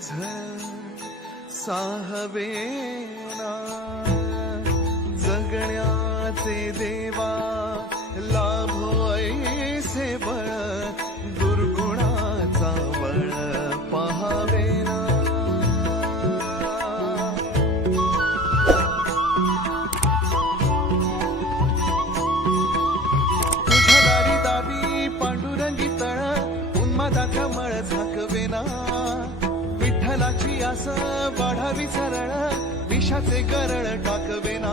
झळ साहवेना जगण्याचे देवा जलाची आस वाढावी सरळ विषाचे गरळ टाकवेना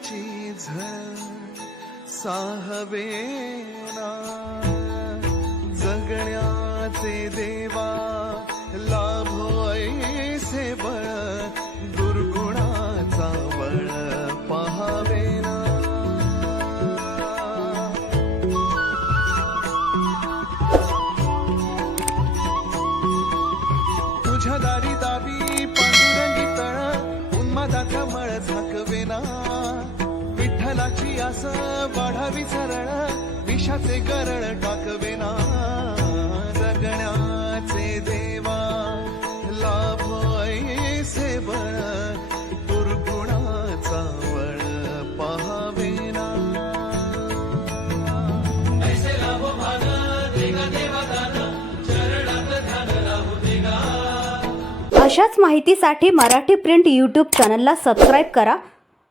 मरणाची झळ साहवेना. जगण्याचे देवा लाभो ऐसे बळ दुर्गुणाचा बळ पहावेना. तुझ्या दारी दावी पांडुरंगी तळ उन्मादाचा मळ झाला आस वाढावी सरळ विषाचे गरळ टाकवेना जगण्याचे देवा लाभ ऐसे बळ दुर्गुणाचा वळ पहावेना अशाच माहितीसाठी मराठी प्रिंट यूट्यूब चॅनलला सबस्क्राईब करा